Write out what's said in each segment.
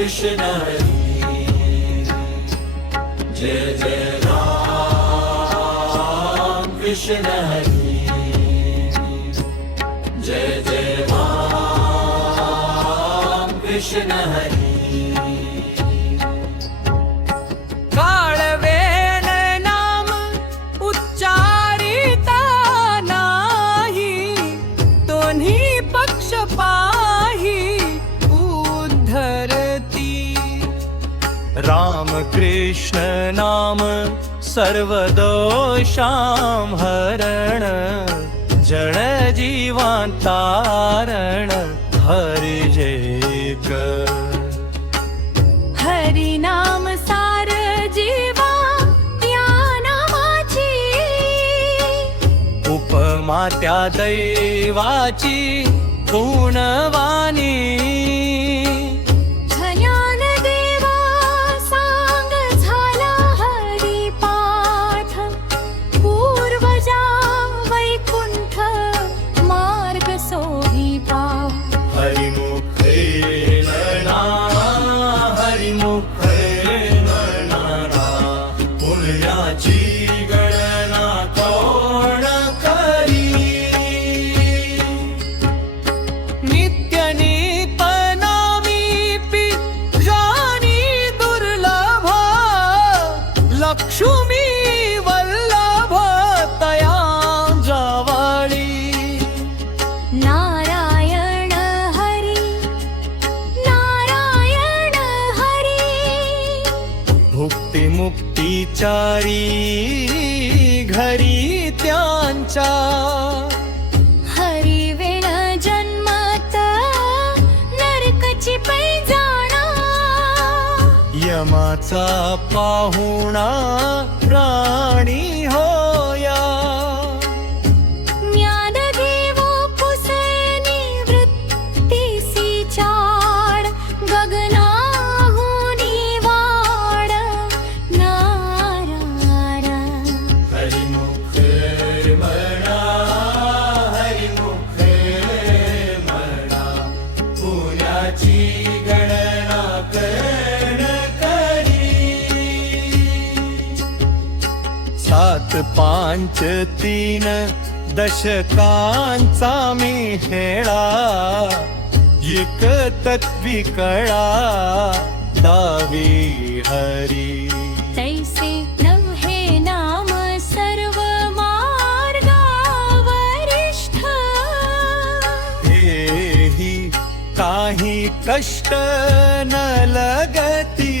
कृष्ण हरी, जय जय राम कृष्ण हरी, जय जय राम कृष्ण हरी. काळवेन नाम उच्चारिता नाही, दोन्ही पक्ष पाही उद्धरती. राम कृष्ण नाम सर्वदोषां हरण, जन जीवांतारण हरि जय कर. हरी नाम सार जीवा या नामाची, उपमा त्या दैवाची गुणवाणी. ज्ञान देवा सांग झाला हरी पाठ, पूर्वजा वैकुंठ मार्ग सोही पा. हरिमुखे म्हणा, हरिमुखे म्हणा, पुण्याची गणना कोण करी. नित्य नित नामी पी जानी दुर्लभ, लक्ष्मी वल्लभ तया जवळी. नारायण हरी, नारायण हरी, भुक्ती मुक्तीचारी घरी त्यांच्या. हरी विण जन्मत नरकची पैजाणा, यमाचा पाहुणा प्राणी होया. ज्ञानदेवो पुसे निवृत्तीसी चाड, गगनाहुनी वाड नारायण. हरिमुखे म्हणा, हरिमुखे म्हणा, पुण्याची गणना कर्ण करी. 7 5 3 दशकांचा मेळा, एक तत्वी कळा दावी हरी. तैसे नव्हे नाम सर्व मार्गावरिष्ठ, हेही काही कष्ट न लगती.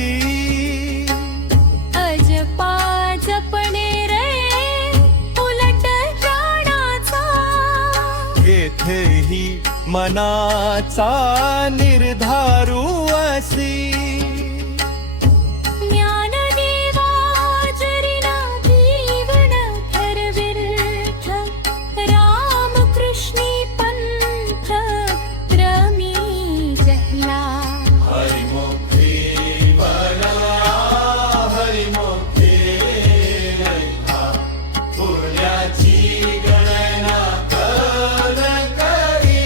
अजपा जपणे रे उलट प्राणाचा, येथेही मनाचा निर्धारू असी. ज्ञानदेवा जरिना जीवन ठरविर्थ, रामकृष्णी पंथ क्रमी जहला. हरिमुखे म्हणा, हरिमुखे म्हणा, पुण्याची गणना कर्ण करी.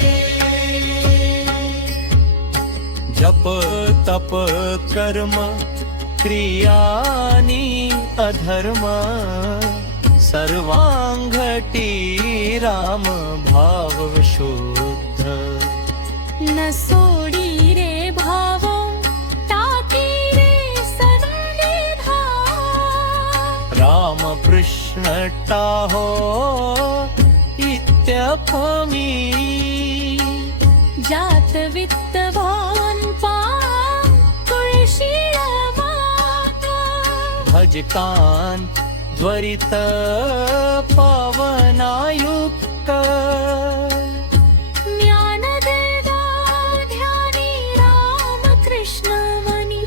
जप तप कर्म क्रियानी अधर्म, सर्वांगटी राम भाव शुद्ध. न सोडी रे भाव, टाकी रे संविधा. राम कृष्ण टाहो इत्यफमी. जात वित्तवान पा तुळशीळ माता, भजकान त्वरित पवनायुक्त. ज्ञानदेवा ध्यानी रामकृष्ण मनी,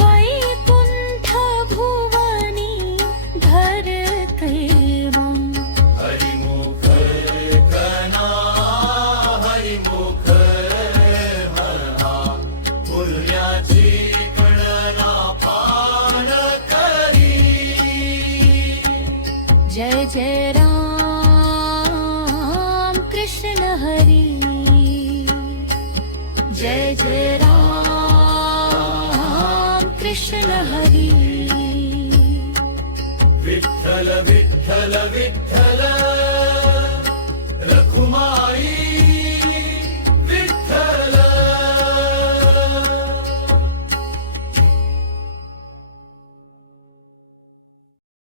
वैकुंठ भुवनी धरते मं. हरिमुखे म्हणा, हरिमुखे म्हणा, पुण्याची गणना पान करी. जय जय राम कृष्ण हरी, जय जय राम कृष्ण हरी विठ्ठल विठ्ठल विठ्ठल